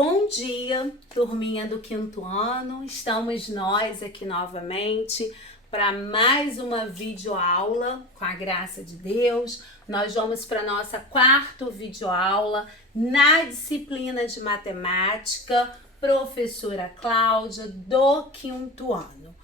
Bom dia, turminha do quinto ano. Estamos nós aqui novamente para mais uma videoaula, com a graça de Deus. Nós vamos para a nossa quarta videoaula na disciplina de matemática, professora Cláudia, do quinto ano.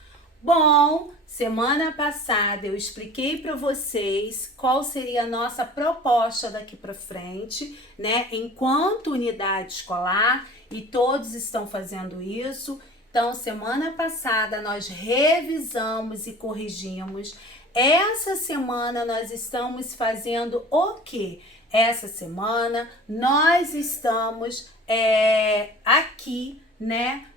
Bom, semana passada eu expliquei para vocês qual seria a nossa proposta daqui para frente, né? Enquanto unidade escolar, e todos estão fazendo isso. Então, semana passada nós revisamos e corrigimos. Essa semana nós estamos fazendo o quê? Essa semana nós estamos aqui, né?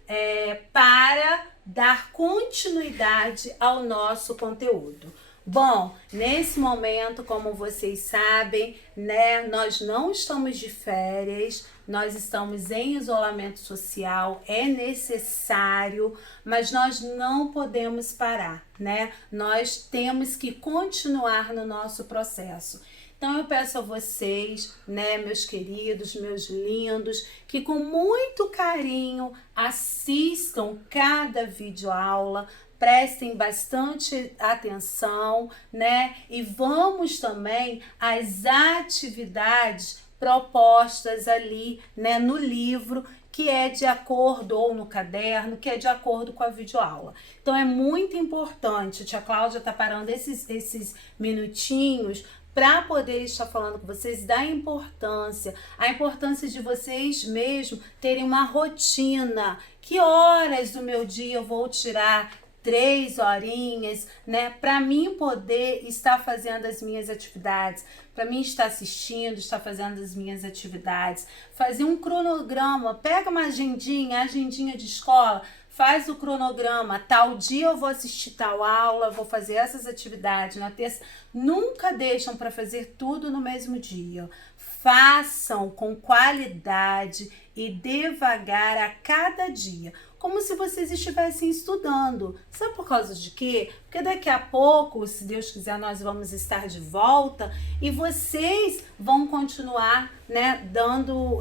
Para dar continuidade ao nosso conteúdo. Bom, nesse momento, como vocês sabem, né, nós não estamos de férias, nós estamos em isolamento social, é necessário, mas nós não podemos parar, né? Nós temos que continuar no nosso processo. Então eu peço a vocês, né, meus queridos, meus lindos, que com muito carinho assistam cada videoaula, prestem bastante atenção, né? E vamos também às atividades propostas ali, né, no livro, que é de acordo, ou no caderno, que é de acordo com a videoaula. Então é muito importante, a tia Cláudia tá parando esses minutinhos para poder estar falando com vocês da importância, a importância de vocês mesmo terem uma rotina. Que horas do meu dia eu vou tirar 3 horinhas, né, para mim poder estar fazendo as minhas atividades, para mim estar assistindo, estar fazendo as minhas atividades, fazer um cronograma, pega uma agendinha de escola, faz o cronograma, tal dia eu vou assistir tal aula, vou fazer essas atividades na terça. Nunca deixam para fazer tudo no mesmo dia. Façam com qualidade e devagar a cada dia, como se vocês estivessem estudando. Sabe por causa de quê? Porque daqui a pouco, se Deus quiser, nós vamos estar de volta e vocês vão continuar, né, dando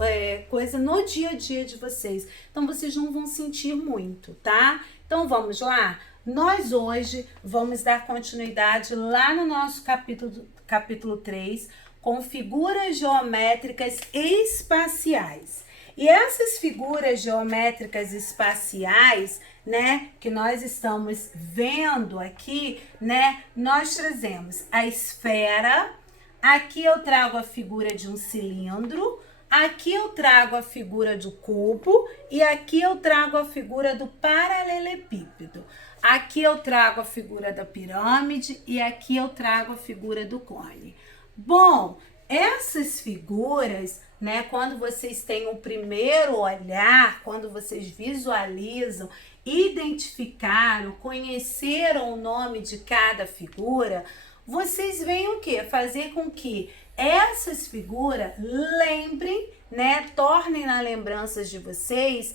coisa no dia a dia de vocês. Então, vocês não vão sentir muito, tá? Então, vamos lá? Nós hoje vamos dar continuidade lá no nosso capítulo 3, com figuras geométricas espaciais. E essas figuras geométricas espaciais, né, que nós estamos vendo aqui, né, nós trazemos a esfera, aqui eu trago a figura de um cilindro, aqui eu trago a figura do cubo e aqui eu trago a figura do paralelepípedo. Aqui eu trago a figura da pirâmide e aqui eu trago a figura do cone. Bom, essas figuras, né, quando vocês têm o primeiro olhar, quando vocês visualizam, identificaram, conheceram o nome de cada figura, vocês veem o quê? Fazer com que essas figuras lembrem, né, tornem na lembrança de vocês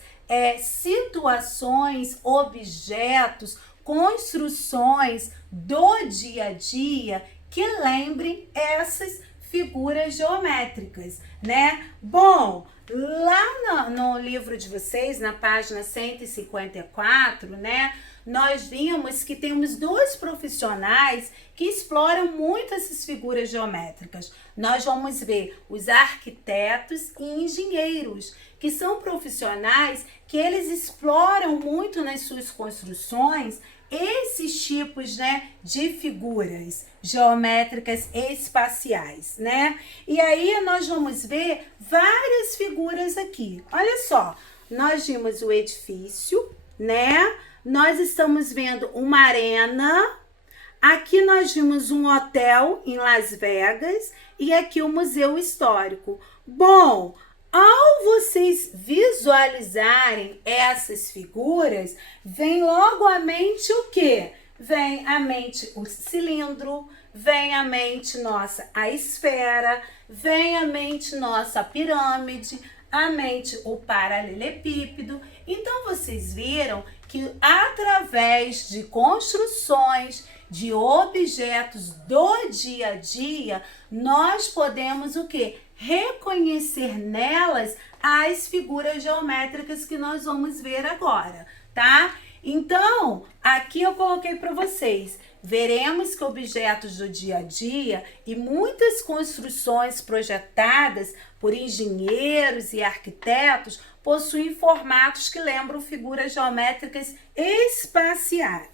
situações, objetos, construções do dia a dia que lembrem essas figuras geométricas, né? Bom, lá no livro de vocês, na página 154, né, nós vimos que temos 2 profissionais que exploram muito essas figuras geométricas. Nós vamos ver os arquitetos e engenheiros, que são profissionais que eles exploram muito nas suas construções esses tipos, né, de figuras geométricas espaciais, né? E aí nós vamos ver várias figuras aqui. Olha só, nós vimos o edifício, né? Nós estamos vendo uma arena. Aqui nós vimos um hotel em Las Vegas e aqui o Museu Histórico. Bom, ao vocês visualizarem essas figuras, vem logo à mente o quê? Vem à mente o cilindro, vem à mente nossa a esfera, vem à mente nossa a pirâmide, à mente o paralelepípedo. Então vocês viram que através de construções, de objetos do dia a dia, nós podemos o quê? reconhecer nelas as figuras geométricas que nós vamos ver agora, tá? Então, aqui eu coloquei para vocês. Veremos que objetos do dia a dia e muitas construções projetadas por engenheiros e arquitetos possuem formatos que lembram figuras geométricas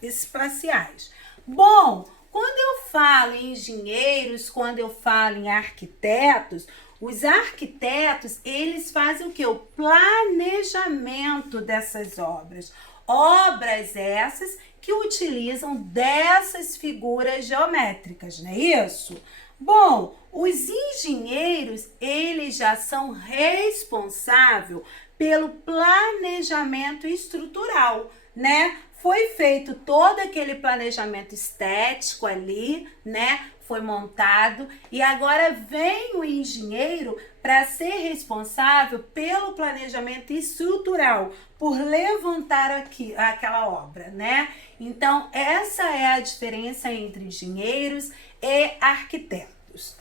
espaciais. Bom, quando eu falo em engenheiros, quando eu falo em arquitetos, os arquitetos, eles fazem o quê? O planejamento dessas obras. Obras essas que utilizam dessas figuras geométricas, não é isso? Bom, os engenheiros, eles já são responsáveis pelo planejamento estrutural, né? Foi feito todo aquele planejamento estético ali, né? Foi montado e agora vem o engenheiro para ser responsável pelo planejamento estrutural, por levantar aquela obra, né? Então, essa é a diferença entre engenheiros e arquitetos.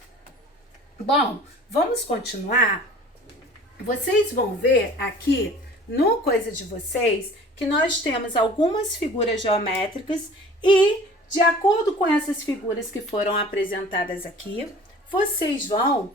Bom, vamos continuar? Vocês vão ver aqui no Coisa de Vocês que nós temos algumas figuras geométricas e, de acordo com essas figuras que foram apresentadas aqui, vocês vão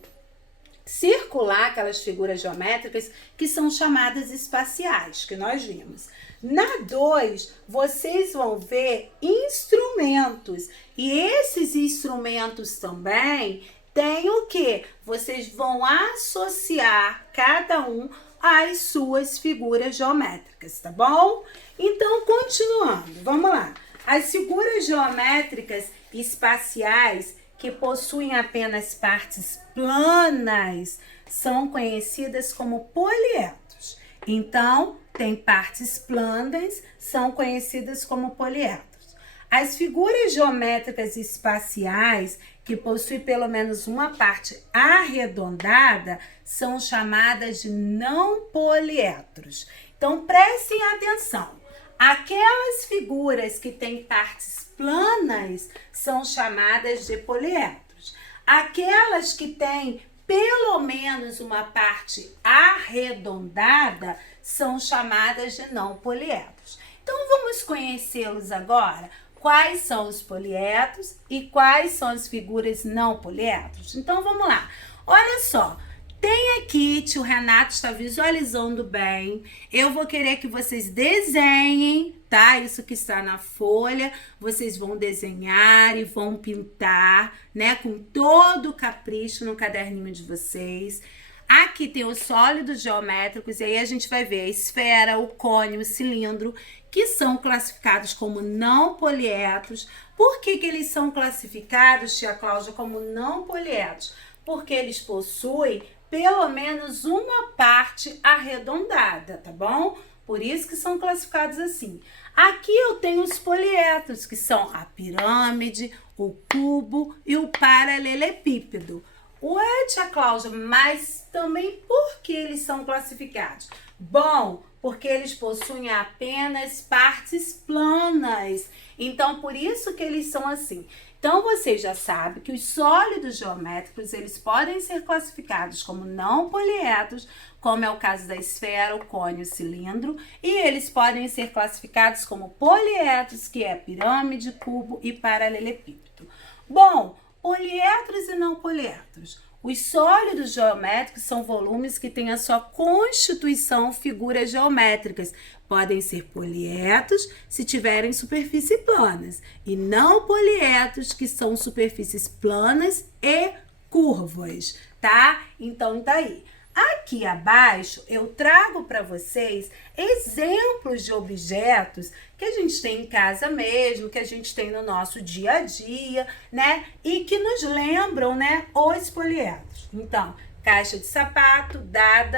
circular aquelas figuras geométricas que são chamadas espaciais, que nós vimos. Na 2, vocês vão ver instrumentos. E esses instrumentos também têm o quê? Vocês vão associar cada um às suas figuras geométricas, tá bom? Então, continuando, vamos lá. As figuras geométricas espaciais que possuem apenas partes planas são conhecidas como poliedros. Então, tem partes planas, são conhecidas como poliedros. As figuras geométricas espaciais que possuem pelo menos uma parte arredondada são chamadas de não poliedros. Então, prestem atenção. Aquelas figuras que têm partes planas são chamadas de poliedros. Aquelas que têm pelo menos uma parte arredondada são chamadas de não poliedros. Então, vamos conhecê-los agora? Quais são os poliedros e quais são as figuras não poliedros? Então, vamos lá. Olha só. Tem aqui, tio Renato está visualizando bem. Eu vou querer que vocês desenhem, tá? Isso que está na folha. Vocês vão desenhar e vão pintar, né? Com todo o capricho no caderninho de vocês. Aqui tem os sólidos geométricos e aí a gente vai ver a esfera, o cone, o cilindro, que são classificados como não poliedros. Por que eles são classificados, tia Cláudia, como não poliedros? Porque eles possuem pelo menos uma parte arredondada, tá bom? Por isso que são classificados assim. Aqui eu tenho os poliedros, que são a pirâmide, o cubo e o paralelepípedo. Ué, tia Cláudia, mas também por que eles são classificados? Bom, porque eles possuem apenas partes planas. Então, por isso que eles são assim. Então, você já sabe que os sólidos geométricos, eles podem ser classificados como não poliedros, como é o caso da esfera, o cone e o cilindro, e eles podem ser classificados como poliedros, que é pirâmide, cubo e paralelepípedo. Bom, poliedros e não poliedros. Os sólidos geométricos são volumes que têm a sua constituição figuras geométricas. Podem ser poliedros se tiverem superfície planas e não poliedros que são superfícies planas e curvas, tá? Então tá aí. Aqui abaixo eu trago para vocês exemplos de objetos que a gente tem em casa mesmo, que a gente tem no nosso dia a dia, né? E que nos lembram, né, os poliedros. Então, caixa de sapato, dado,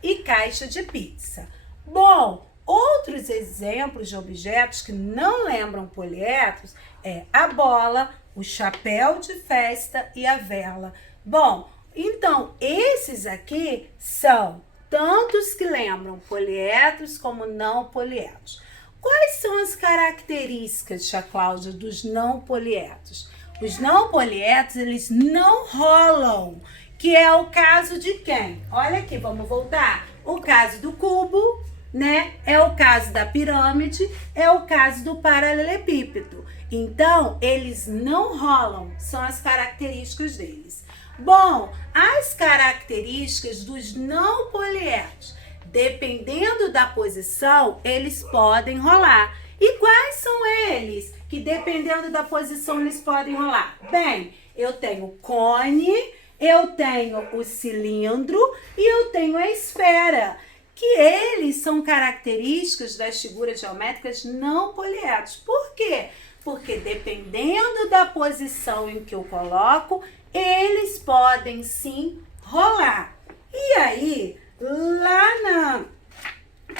e caixa de pizza. Bom, outros exemplos de objetos que não lembram poliedros é a bola, o chapéu de festa e a vela. Bom, então, esses aqui são tantos que lembram poliedros como não poliedros. Quais são as características, tia Cláudia, dos não poliedros? Os não poliedros, eles não rolam, que é o caso de quem? Olha aqui, vamos voltar. O caso do cubo, né? É o caso da pirâmide, é o caso do paralelepípedo. Então, eles não rolam, são as características deles. Bom, as características dos não poliedros, dependendo da posição, eles podem rolar. E quais são eles que, dependendo da posição, eles podem rolar? Bem, eu tenho o cone, eu tenho o cilindro e eu tenho a esfera, que eles são características das figuras geométricas não poliedros. Por quê? Porque dependendo da posição em que eu coloco, eles podem sim rolar. E aí, lá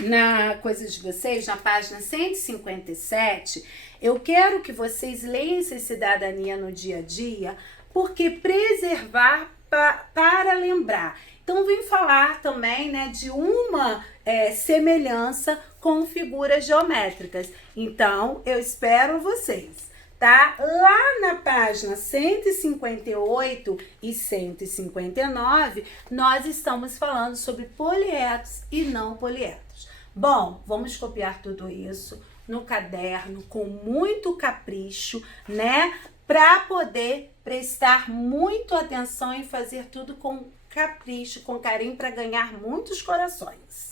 na coisa de vocês, na página 157, eu quero que vocês leiam essa cidadania no dia a dia, porque preservar para lembrar. Então, vim falar também, né, de uma semelhança com figuras geométricas. Então, eu espero vocês, tá? Lá na página 158 e 159, nós estamos falando sobre poliedros e não poliedros. Bom, vamos copiar tudo isso no caderno com muito capricho, né? Para poder prestar muito atenção e fazer tudo com capricho, com carinho, para ganhar muitos corações.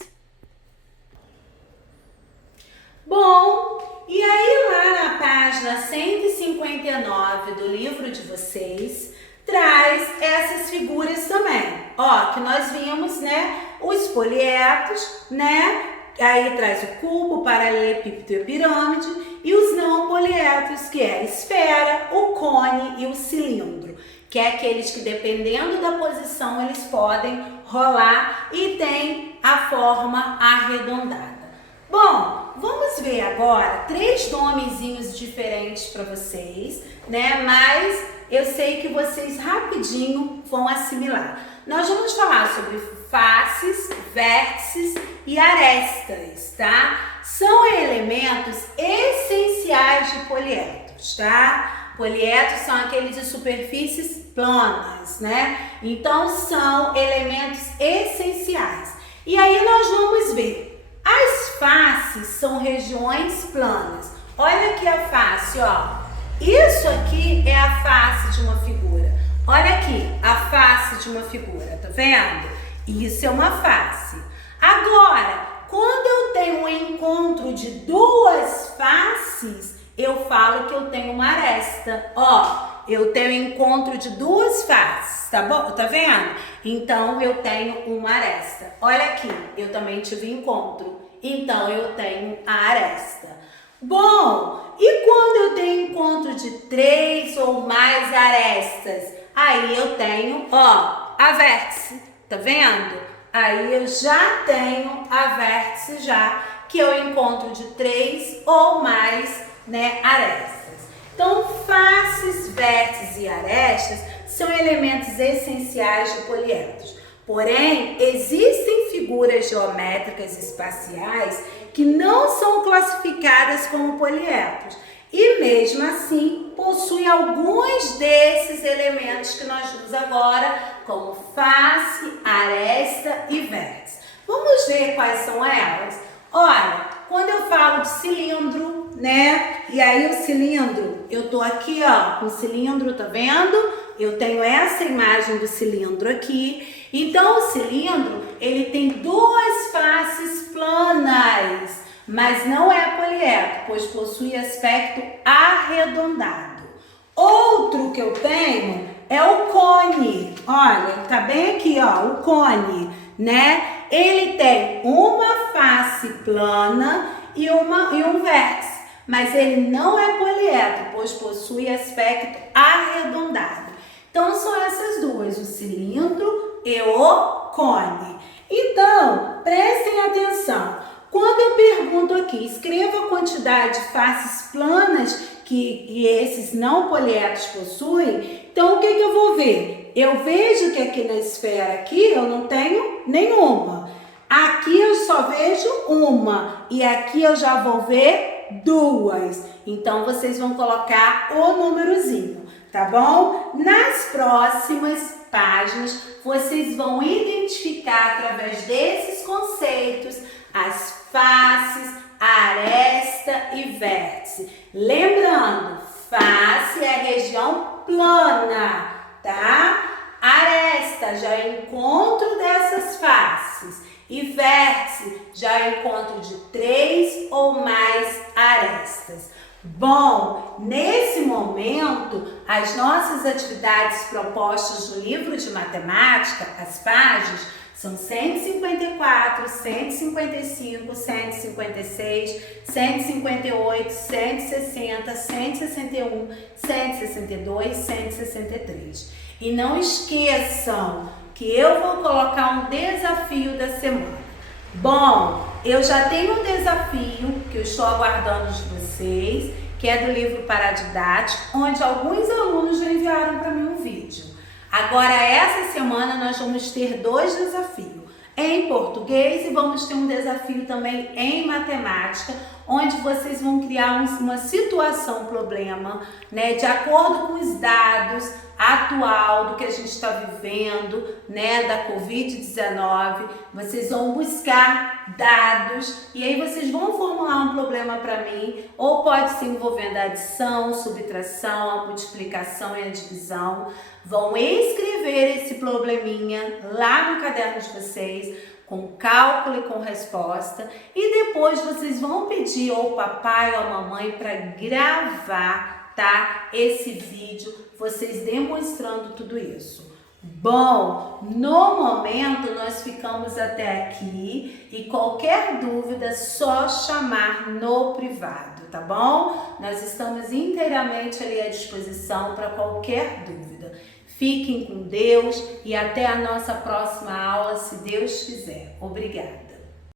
Bom, e aí lá na página 159 do livro de vocês, traz essas figuras também. Ó, que nós vimos, né, os poliedros, né, aí traz o cubo, o paralelepípedo e a pirâmide, e os não poliedros, que é a esfera, o cone e o cilindro, que é aqueles que, dependendo da posição, eles podem rolar e tem a forma arredondada. Bom, vamos ver agora 3 nomezinhos diferentes para vocês, né? Mas eu sei que vocês rapidinho vão assimilar. Nós vamos falar sobre faces, vértices e arestas, tá? São elementos essenciais de poliedros, tá? Poliedros são aqueles de superfícies planas, né? Então, são elementos essenciais. E aí nós vamos ver. As faces são regiões planas. Olha aqui a face, ó. Isso aqui é a face de uma figura. Olha aqui, a face de uma figura, tá vendo? Isso é uma face. Agora, quando eu tenho um encontro de 2 faces, eu falo que eu tenho uma aresta. Ó, eu tenho encontro de 2 faces, tá bom? Tá vendo? Então, eu tenho uma aresta. Olha aqui, eu também tive encontro. Então, eu tenho a aresta. Bom, e quando eu tenho encontro de 3 ou mais arestas? Aí eu tenho, ó, a vértice. Tá vendo? Aí eu já tenho a vértice já, que eu encontro de 3 ou mais, né, arestas. Então, faces, vértices e arestas são elementos essenciais de poliedros. Porém, existem figuras geométricas espaciais que não são classificadas como poliedros e, mesmo assim, possuem alguns desses elementos que nós vimos agora, como face, aresta e vértice. Vamos ver quais são elas? Olha, quando eu falo de cilindro, né? E aí o cilindro, eu tô aqui, ó, com o cilindro, tá vendo? Eu tenho essa imagem do cilindro aqui. Então, o cilindro, ele tem 2 faces planas, mas não é poliedro, pois possui aspecto arredondado. Outro que eu tenho é o cone. Olha, tá bem aqui, ó, o cone, né? Ele tem uma face plana e um vértice, mas ele não é poliedro, pois possui aspecto arredondado. Então, são essas duas, o cilindro e o cone. Então, prestem atenção. Quando eu pergunto aqui, escreva a quantidade de faces planas que esses não poliedros possuem, então o que eu vou ver? Eu vejo que aqui na esfera aqui eu não tenho nenhuma. Aqui eu só vejo uma e aqui eu já vou ver 2. Então, vocês vão colocar o númerozinho. tá bom? Nas próximas páginas, vocês vão identificar através desses conceitos as faces, aresta e vértice. Lembrando, face é a região plana, tá? Aresta já é encontro dessas faces e vértice já é encontro de 3 ou mais arestas. Bom, nesse momento, as nossas atividades propostas no livro de matemática, as páginas, são 154, 155, 156, 158, 160, 161, 162, 163. E não esqueçam que eu vou colocar um desafio da semana. Bom, eu já tenho um desafio que eu estou aguardando de vocês, que é do livro Paradidático, onde alguns alunos já enviaram para mim um vídeo. Agora, essa semana, nós vamos ter 2 desafios em português e vamos ter um desafio também em matemática, onde vocês vão criar uma situação, problema, né, de acordo com os dados atual do que a gente está vivendo, né, da Covid-19. Vocês vão buscar dados e aí vocês vão formular um problema para mim, ou pode ser envolvendo a adição, subtração, a multiplicação e a divisão. Vão escrever esse probleminha lá no caderno de vocês, com cálculo e com resposta, e depois vocês vão pedir ao papai ou à mamãe para gravar, tá, esse vídeo, vocês demonstrando tudo isso. Bom, no momento nós ficamos até aqui e qualquer dúvida só chamar no privado, tá bom? Nós estamos inteiramente ali à disposição para qualquer dúvida. Fiquem com Deus e até a nossa próxima aula, se Deus quiser. Obrigada.